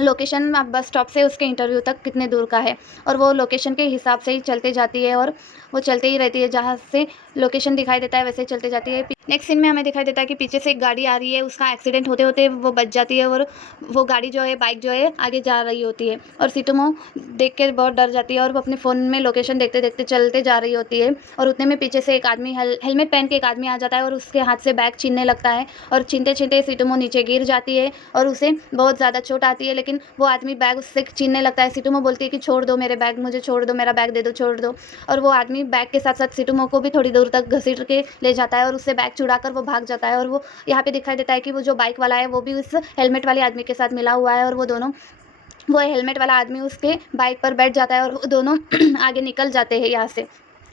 लोकेशन बस स्टॉप से उसके इंटरव्यू तक कितने दूर का है। और वो लोकेशन के हिसाब से ही चलते जाती है और वो चलते ही रहती है, जहाँ से लोकेशन दिखाई देता है वैसे ही चलते जाती है। नेक्स्ट सीन में हमें दिखाई देता है कि पीछे से एक गाड़ी आ रही है, उसका एक्सीडेंट होते होते वो बच जाती है और वो गाड़ी जो है, बाइक जो है, आगे जा रही होती है और सिटोमो देख के बहुत डर जाती है और वो अपने फ़ोन में लोकेशन देखते देखते चलते जा रही होती है। और उतने में पीछे से एक आदमी हेलमेट पहन के एक आदमी आ जाता है और उसके हाथ से बैग छीनने लगता है और छीनते छीनते सिटोमो नीचे गिर जाती है और उसे बहुत ज़्यादा चोट आती है, लेकिन वो आदमी बैग उससे छीनने लगता है। सिटोमो बोलती है कि छोड़ दो मेरे बैग, मुझे छोड़ दो, मेरा बैग दे दो, छोड़ दो। और वो आदमी बैग के साथ साथ सिटोमो को भी थोड़ी दूर तक घसीट के ले जाता है और उससे बैग छुड़ाकर वो भाग जाता है। और वो यहाँ पे दिखाई देता है कि वो जो बाइक वाला है वो भी उस हेलमेट वाले आदमी के साथ मिला हुआ है और वो हेलमेट वाला आदमी उसके बाइक पर बैठ जाता है और वो दोनों आगे निकल जाते हैं यहाँ से।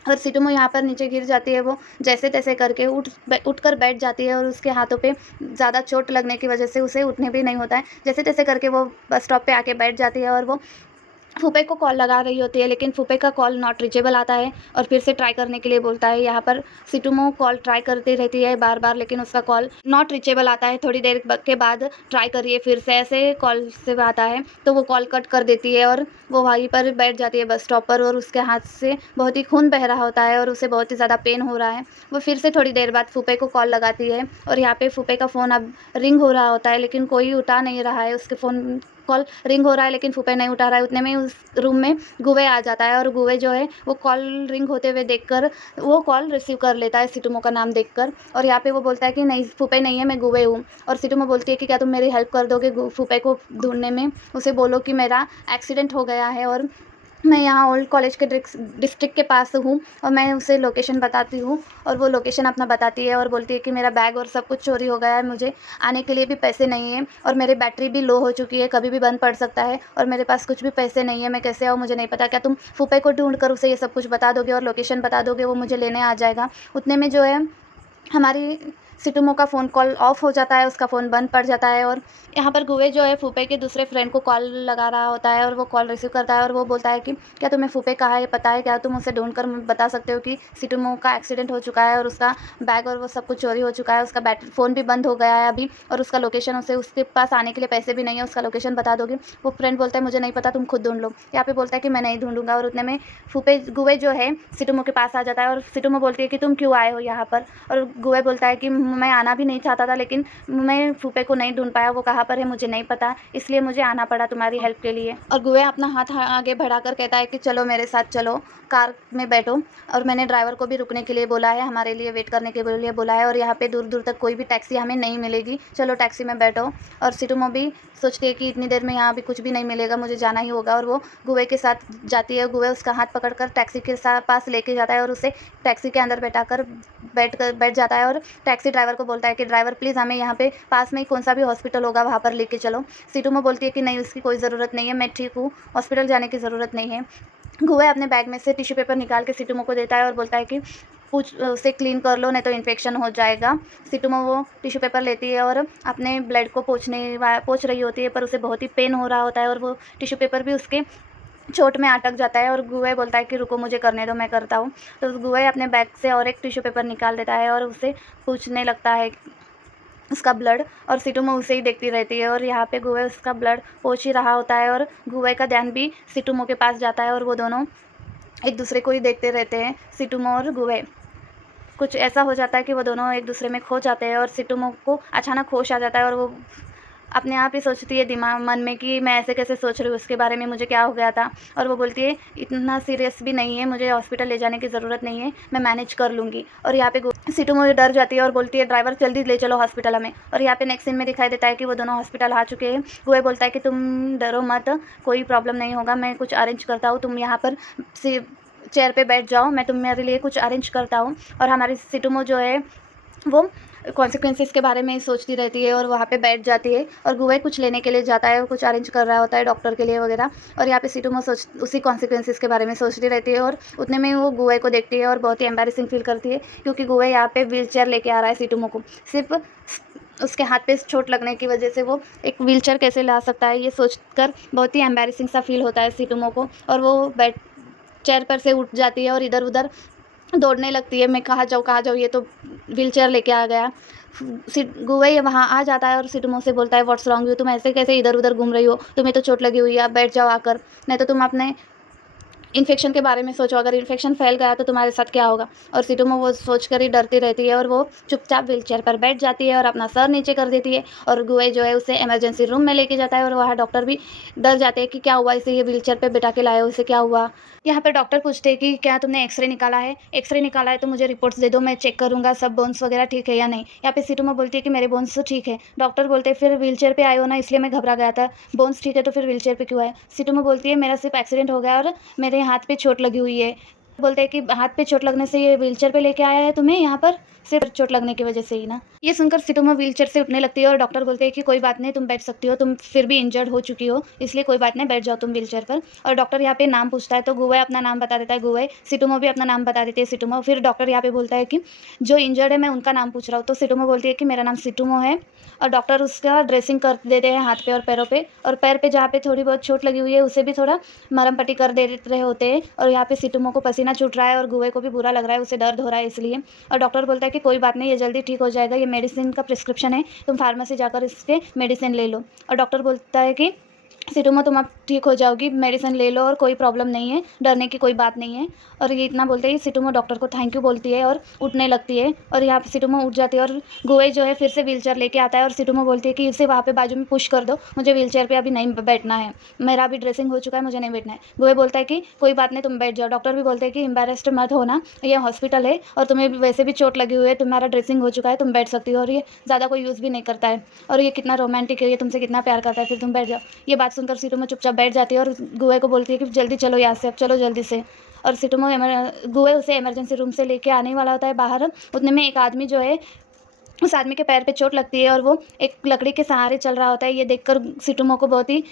और सिटोमो यहाँ पर नीचे गिर जाती है, वो जैसे तैसे करके उठकर बैठ जाती है और उसके हाथों पे ज़्यादा चोट लगने की वजह से उसे उठने भी नहीं होता है। जैसे तैसे करके वो बस स्टॉप पे आके बैठ जाती है और वो फूफे को कॉल लगा रही होती है, लेकिन फूफे का कॉल नॉट रीचेबल आता है और फिर से ट्राई करने के लिए बोलता है। यहाँ पर सिटोमो कॉल ट्राई करती रहती है बार बार, लेकिन उसका कॉल नॉट रीचेबल आता है। थोड़ी देर के बाद ट्राई करिए फिर से, ऐसे कॉल से आता है तो वो कॉल कट कर देती है और वो वहीं पर बैठ जाती है बस स्टॉप पर और उसके हाथ से बहुत ही खून बह रहा होता है और उसे बहुत ही ज़्यादा पेन हो रहा है। वो फिर से थोड़ी देर बाद फूफे को कॉल लगाती है और यहाँ पे फूफे का फ़ोन अब रिंग हो रहा होता है, लेकिन कोई उठा नहीं रहा है। उसके फ़ोन कॉल रिंग हो रहा है लेकिन फूफे नहीं उठा रहा है। उतने में उस रूम में गुवे आ जाता है और गुवे जो है वो कॉल रिंग होते हुए देखकर वो कॉल रिसीव कर लेता है सिटोमो का नाम देखकर। और यहाँ पे वो बोलता है कि नहीं, फूफे नहीं है, मैं गुवे हूँ। और सिटोमो बोलती है कि क्या तुम मेरी हेल्प कर दोगे फूफे को ढूंढने में। उसे बोलो कि मेरा एक्सीडेंट हो गया है और मैं यहाँ ओल्ड कॉलेज के डिस्ट्रिक्ट के पास हूँ और मैं उसे लोकेशन बताती हूँ और वो लोकेशन अपना बताती है और बोलती है कि मेरा बैग और सब कुछ चोरी हो गया है, मुझे आने के लिए भी पैसे नहीं है और मेरी बैटरी भी लो हो चुकी है, कभी भी बंद पड़ सकता है और मेरे पास कुछ भी पैसे नहीं है, मैं कैसे आऊँ मुझे नहीं पता। क्या तुम फूफे को ढूंढ कर उसे ये सब कुछ बता दोगे और लोकेशन बता दोगे, वो मुझे लेने आ जाएगा। उतने में जो है हमारी सिटोमो का फ़ोन कॉल ऑफ हो जाता है, उसका फ़ोन बंद पड़ जाता है और यहाँ पर गुवे जो है फूफे के दूसरे फ्रेंड को कॉल लगा रहा होता है और वो कॉल रिसीव करता है और वो बोलता है कि क्या तुम्हें फूफे कहाँ है पता है क्या, तुम उसे ढूंढकर बता सकते हो कि सिटोमो का एक्सीडेंट हो चुका है और उसका बैग और वो सब कुछ चोरी हो चुका है, उसका बैटरी फ़ोन भी बंद हो गया है अभी और उसका लोकेशन, उसे उसके पास आने के लिए पैसे भी नहीं है, उसका लोकेशन बता दोगे। वो फ्रेंड बोलता है मुझे नहीं पता, तुम खुद ढूंढ लो। यहाँ पे बोलता है कि मैं नहीं ढूंढूंगा और उतने में फूफे गुवे जो है सिटोमो के पास आ जाता है और सिटोमो बोलती है कि तुम क्यों आए हो यहाँ पर। और गुवे बोलता है कि मैं आना भी नहीं चाहता था, लेकिन मैं फूफे को नहीं ढूंढ पाया, वो कहाँ पर है मुझे नहीं पता, इसलिए मुझे आना पड़ा तुम्हारी हेल्प के लिए। और गुवे अपना हाथ आगे बढ़ाकर कहता है कि चलो मेरे साथ चलो, कार में बैठो। और मैंने ड्राइवर को भी रुकने के लिए बोला है, हमारे लिए वेट करने के लिए बोला है और यहाँ पे दूर दूर तक कोई भी टैक्सी हमें नहीं मिलेगी, चलो टैक्सी में बैठो। और सिटोमो भी सोचती है कि इतनी देर में यहाँ भी कुछ भी नहीं मिलेगा, मुझे जाना ही होगा और वो गुवे के साथ जाती है। गुवे उसका हाथ पकड़कर टैक्सी के पास लेके जाता है और उसे टैक्सी के अंदर बैठ जाता है और टैक्सी ड्राइवर को बोलता है कि ड्राइवर प्लीज़ हमें यहाँ पे पास में ही कौन सा भी हॉस्पिटल होगा वहाँ पर लेके चलो। सिटोमो बोलती है कि नहीं, उसकी कोई ज़रूरत नहीं है, मैं ठीक हूँ, हॉस्पिटल जाने की ज़रूरत नहीं है। गुवे अपने बैग में से टिश्यू पेपर निकाल के सिटोमो को देता है और बोलता है कि उसे क्लीन कर लो, नहीं तो इन्फेक्शन हो जाएगा। सिटोमो वो टिश्यू पेपर लेती है और अपने ब्लड को पोंछ रही होती है, पर उसे बहुत ही पेन हो रहा होता है और वो टिश्यू पेपर भी उसके चोट में अटक जाता है। और गुवे बोलता है कि रुको, मुझे करने दो, मैं करता हूँ। तो गुवे अपने बैग से और एक टिश्यू पेपर निकाल देता है और उसे पूछने लगता है उसका ब्लड, और सिटोमो उसे ही देखती रहती है और यहाँ पे गुवे उसका ब्लड पोंछ ही रहा होता है और गुवे का ध्यान भी सिटोमो के पास जाता है और वो दोनों एक दूसरे को ही देखते रहते हैं, सिटोमो और गुवे। कुछ ऐसा हो जाता है कि वो दोनों एक दूसरे में खो जाते हैं और सिटोमो को अचानक होश आ जाता है और वो अपने आप ही सोचती है दिमाग मन में कि मैं ऐसे कैसे सोच रही हूँ, उसके बारे में मुझे क्या हो गया था। और वो बोलती है इतना सीरियस भी नहीं है, मुझे हॉस्पिटल ले जाने की ज़रूरत नहीं है, मैं मैनेज कर लूँगी। और यहाँ पे सीटू मुझे डर जाती है और बोलती है ड्राइवर जल्दी ले चलो हॉस्पिटल हमें। और यहाँ पे नेक्स्ट सीन में दिखाई देता है कि वो दोनों हॉस्पिटल आ चुके हैं। वो बोलता है कि तुम डरो मत, कोई प्रॉब्लम नहीं होगा, मैं कुछ अरेंज करता हूँ, तुम यहाँ पर चेयर पे बैठ जाओ, मैं तुम्हारे लिए कुछ अरेंज करता हूँ। और हमारी सिटुमो जो है वो कॉन्सिक्वेंसेस के बारे में सोचती रहती है और वहाँ पे बैठ जाती है। और गुवे कुछ लेने के लिए जाता है, कुछ अरेंज कर रहा होता है डॉक्टर के लिए वगैरह। और यहाँ पे सिटुमो उसी कॉन्सिक्वेंसेस के बारे में सोचती रहती है। और उतने में वो गुवे को देखती है और बहुत ही एम्बैरेसिंग फील करती है, क्योंकि गुवे यहाँ पे व्हील चेयर लेके आ रहा है सिटुमो को। सिर्फ उसके हाथ पे चोट लगने की वजह से वो एक व्हील चेयर कैसे ला सकता है, ये सोचकर बहुत ही एम्बैरेसिंग सा फील होता है सिटुमो को। और वो चेयर पर से उठ जाती है और इधर उधर दौड़ने लगती है, मैं कहाँ जाऊँ, ये तो व्हीलचेयर लेके आ गया। गुवई वहाँ आ जाता है और सिटुमो से बोलता है व्हाट्स रॉन्ग यू, तुम ऐसे कैसे इधर उधर घूम रही हो, तुम्हें तो चोट लगी हुई है, आप बैठ जाओ आकर, नहीं तो तुम अपने इन्फेक्शन के बारे में सोचो, अगर इन्फेक्शन फैल गया तो तुम्हारे साथ क्या होगा। और सिटुमो वो सोच कर ही डरती रहती है और वो चुपचाप व्हीलचेयर पर बैठ जाती है और अपना सर नीचे कर देती है। और गुए जो है उसे इमरजेंसी रूम में लेके जाता है और वहाँ डॉक्टर भी डर जाते हैं कि क्या हुआ, इसे ये व्हीलचेयर पर बिठा के लाए हो, इसे क्या हुआ। यहाँ पर डॉक्टर पूछते हैं कि क्या तुमने एक्सरे निकाला है, एक्सरे निकाला है तो मुझे रिपोर्ट्स दे दो, मैं चेक करूँगा सब बोन्स वगैरह ठीक है या नहीं। यहाँ पे सिटुमो बोलती है कि मेरे बोन्स तो ठीक है। डॉक्टर बोलते हैं फिर व्हीलचेयर पे आए हो ना, इसलिए मैं घबरा गया था, बोन्स ठीक है तो फिर व्हीलचेयर पे क्यों आए। सिटुमो बोलती है मेरा सिर्फ एक्सीडेंट हो गया और मेरे हाथ पे चोट लगी हुई है। बोलते हैं कि हाथ पे चोट लगने से ये व्हीलचेयर पे लेके आया है तुम्हें यहाँ पर, सिर्फ चोट लगने की वजह से ही ना। ये सुनकर सिटुमो व्हीलचेयर से उठने लगती है और डॉक्टर बोलते हैं कि कोई बात नहीं, तुम बैठ सकती हो, तुम फिर भी इंजर्ड हो चुकी हो, इसलिए कोई बात नहीं, बैठ जाओ तुम व्हीलचेयर पर। और डॉक्टर यहाँ पे नाम पूछता है तो गुवे अपना नाम बता देता है, गुवे। सिटुमो भी अपना नाम बता देती है, सिटुमो। फिर डॉक्टर यहाँ पे बोलता है कि जो इंजर्ड है मैं उनका नाम पूछ रहा हूँ। तो सिटुमो बोलती है कि मेरा नाम सिटुमो है। और डॉक्टर उसका ड्रेसिंग कर देते हैं हाथ पे और पैरों पे, और पैर पे जहाँ पे थोड़ी बहुत चोट लगी हुई है उसे भी थोड़ा मरम पट्टी कर दे रहे होते हैं। और यहाँ पे सिटुमो को पसीना छूट रहा है और गुवे को भी बुरा लग रहा है, उसे दर्द हो रहा है इसलिए। और डॉक्टर बोलता है कि कोई बात नहीं, ये जल्दी ठीक हो जाएगा, ये मेडिसिन का प्रिस्क्रिप्शन है, तुम फार्मेसी जाकर इसके मेडिसिन ले लो। और डॉक्टर बोलता है कि सिटुमो तुम अब ठीक हो जाओगी, मेडिसिन ले लो और कोई प्रॉब्लम नहीं है, डरने की कोई बात नहीं है। और ये इतना बोलते ही सिटुमो डॉक्टर को थैंक यू बोलती है और उठने लगती है। और यहाँ पे सिटुमो उठ जाती है और गुवे जो है फिर से व्हीलचेयर लेके आता है और सिटुमो बोलती है कि इसे वहाँ पे बाजू में पुश कर दो, मुझे व्हीलचेयर पे अभी नहीं बैठना है, मेरा अभी ड्रेसिंग हो चुका है, मुझे नहीं बैठना है। गुवे बोलता है कि कोई बात नहीं, तुम बैठ जाओ। डॉक्टर भी बोलते हैं कि एम्बेरेस्ड मत होना, ये हॉस्पिटल है और तुम्हें वैसे भी चोट लगी हुई है, तुम्हारा ड्रेसिंग हो चुका है, तुम बैठ सकती हो, और ये ज़्यादा कोई यूज़ भी नहीं करता है, और ये कितना रोमांटिक है, ये तुमसे कितना प्यार करता है, फिर तुम बैठ जाओ। ये बात सुनकर सिटुमो चुपचाप बैठ जाती है और गुवे को बोलती है कि जल्दी चलो यहाँ से, अब चलो जल्दी से। और सिटुमो गुवे उसे इमरजेंसी रूम से लेके आने वाला होता है बाहर। उतने में एक आदमी जो है, उस आदमी के पैर पे चोट लगती है और वो एक लकड़ी के सहारे चल रहा होता है। ये देखकर सिटुमो को बहुत ही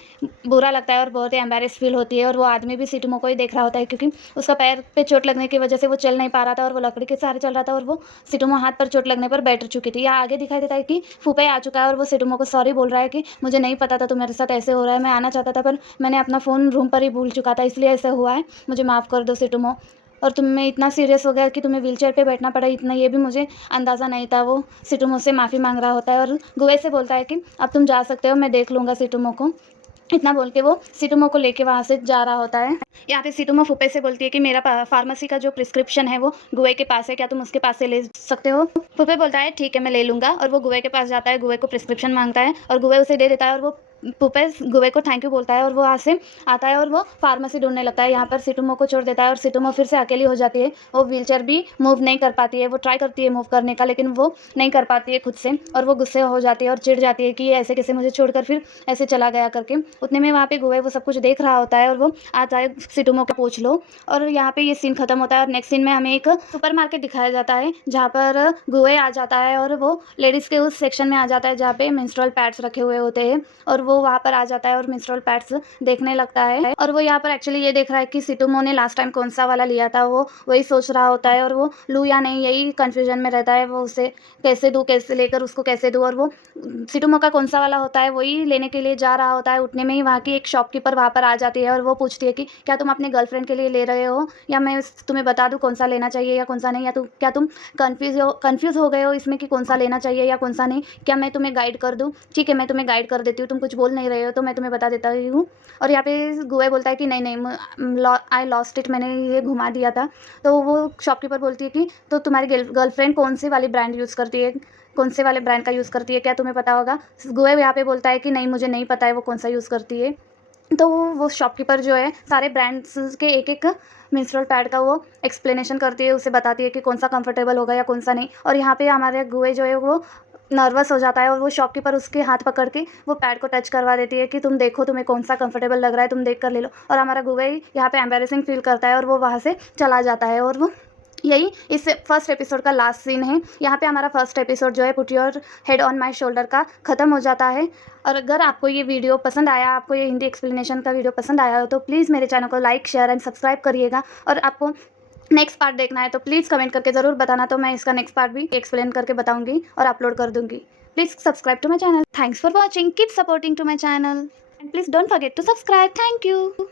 बुरा लगता है और बहुत ही एम्बैरेस फील होती है। और वो आदमी भी सिटुमो को ही देख रहा होता है, क्योंकि उसका पैर पे चोट लगने की वजह से वो चल नहीं पा रहा था और वो लकड़ी के सहारे चल रहा था, और वो सिटुमो हाथ पर चोट लगने पर बैठ चुकी थी। यहाँ आगे दिखाई देता है कि फूफे आ चुका है और वो सिटुमो को सॉरी बोल रहा है कि मुझे नहीं पता था तुम्हारे साथ ऐसे हो रहा है, मैं आना चाहता था पर मैंने अपना फ़ोन रूम पर ही भूल चुका था, इसलिए ऐसा हुआ है, मुझे माफ़ कर दो सिटुमो। और तुम्हें इतना सीरियस हो गया कि तुम्हें व्हीलचेयर पे बैठना पड़ा, इतना ये भी मुझे अंदाज़ा नहीं था। वो सिटुमो से माफ़ी मांग रहा होता है और गुवे से बोलता है कि अब तुम जा सकते हो, मैं देख लूँगा सिटुमो को। इतना बोल के वो सिटुमो को लेके वहाँ से जा रहा होता है। यहाँ पे सिटुमो फूफे से बोलती है कि मेरा फार्मेसी का जो प्रिस्क्रिप्शन है वो गुवे के पास है, क्या तुम उसके पास से ले सकते हो। फूफे बोलता है ठीक है मैं ले लूँगा, और वो गुवे के पास जाता है, गुवे को प्रिस्क्रिप्शन मांगता है और गुवे उसे दे देता है। और वो फूफे गुवे को थैंक यू बोलता है और वो वहाँ से आता है और वो फार्मेसी ढूंढने लगता है। यहाँ पर सिटुमो को छोड़ देता है और सिटुमो फिर से अकेली हो जाती है। वो व्हीलचेयर भी मूव नहीं कर पाती है, वो ट्राई करती है मूव करने का, लेकिन वो नहीं कर पाती है खुद से, और वो गुस्से हो जाती है और चिढ़ जाती है कि ये ऐसे कैसे मुझे छोड़कर फिर ऐसे चला गया करके। उतने में वहाँ पे गुवे वो सब कुछ देख रहा होता है और वो आता है सिटुमो को पूछ लो। और यहाँ पे ये सीन खत्म होता है और नेक्स्ट सीन में हमें एक सुपरमार्केट दिखाया जाता है, जहाँ पर गुवे आ जाता है और वो लेडीज़ के उस सेक्शन में आ जाता है जहाँ पे मेंस्ट्रुअल पैड्स रखे हुए होते हैं, और वो वहाँ पर आ जाता है और मेंस्ट्रुअल पैड्स देखने लगता है। और वो यहाँ पर एक्चुअली ये देख रहा है कि सिटुमो ने लास्ट टाइम कौन सा वाला लिया था, वो वही सोच रहा होता है, और वो लूँ या नहीं यही कन्फ्यूजन में रहता है, वो उसे कैसे दूँ, कैसे लेकर उसको कैसे दूँ। और वो सिटुमो का कौन सा वाला होता है वही लेने के लिए जा रहा होता है। उतने में ही वहाँ की एक शॉपकीपर वहाँ पर आ जाती है और वो पूछती है कि क्या तुम अपने गर्लफ्रेंड के लिए ले रहे हो, या मैं तुम्हें बता दूँ कौन सा लेना चाहिए या कौन सा नहीं, या क्या तुम कन्फ्यूज़ हो गए हो इसमें कि कौन सा लेना चाहिए या कौन सा नहीं, क्या मैं तुम्हें गाइड कर दूँ। ठीक है मैं तुम्हें गाइड कर देती हूँ, तुम कुछ बोल नहीं रहे हो तो मैं तुम्हें बता देता हूँ। और यहाँ पे गुए बोलता है कि नहीं नहीं आई लॉस्ट इट, मैंने ये घुमा दिया था। तो वो शॉपकीपर बोलती है कि तो तुम्हारी गर्लफ्रेंड कौन सी वाली ब्रांड यूज़ करती है, कौन से वाले ब्रांड का यूज़ करती है, क्या तुम्हें पता होगा? गुए यहाँ पे बोलता है कि नहीं मुझे नहीं पता है वो कौन सा यूज़ करती है। तो वो शॉपकीपर जो है सारे ब्रांड्स के एक मेंस्ट्रुअल पैड का वो एक्सप्लेनेशन करती है, उसे बताती है कि कौन सा कंफर्टेबल होगा या कौन सा नहीं। और यहाँ पे हमारे गुए जो है वो नर्वस हो जाता है और वो शॉपकीपर उसके हाथ पकड़ के वो पैड को टच करवा देती है कि तुम देखो तुम्हें कौन सा कंफर्टेबल लग रहा है, तुम देख कर ले लो। और हमारा गुए यहाँ पे एम्बेरसिंग फील करता है और वो वहाँ से चला जाता है। और वो यही इस फर्स्ट एपिसोड का लास्ट सीन है। यहाँ पे हमारा फर्स्ट एपिसोड जो है put your head on my shoulder का ख़त्म हो जाता है। और अगर आपको ये वीडियो पसंद आया, आपको ये हिंदी एक्सप्लेनेशन का वीडियो पसंद आया हो तो प्लीज़ मेरे चैनल को लाइक शेयर एंड सब्सक्राइब करिएगा। और आपको नेक्स्ट पार्ट देखना है तो प्लीज़ कमेंट करके ज़रूर बताना, तो मैं इसका नेक्स्ट पार्ट भी एक्सप्लेन करके बताऊँगी और अपलोड कर दूँगी। Please subscribe to my channel. Thanks for watching, keep supporting to my channel and please don't forget to subscribe. Thank you.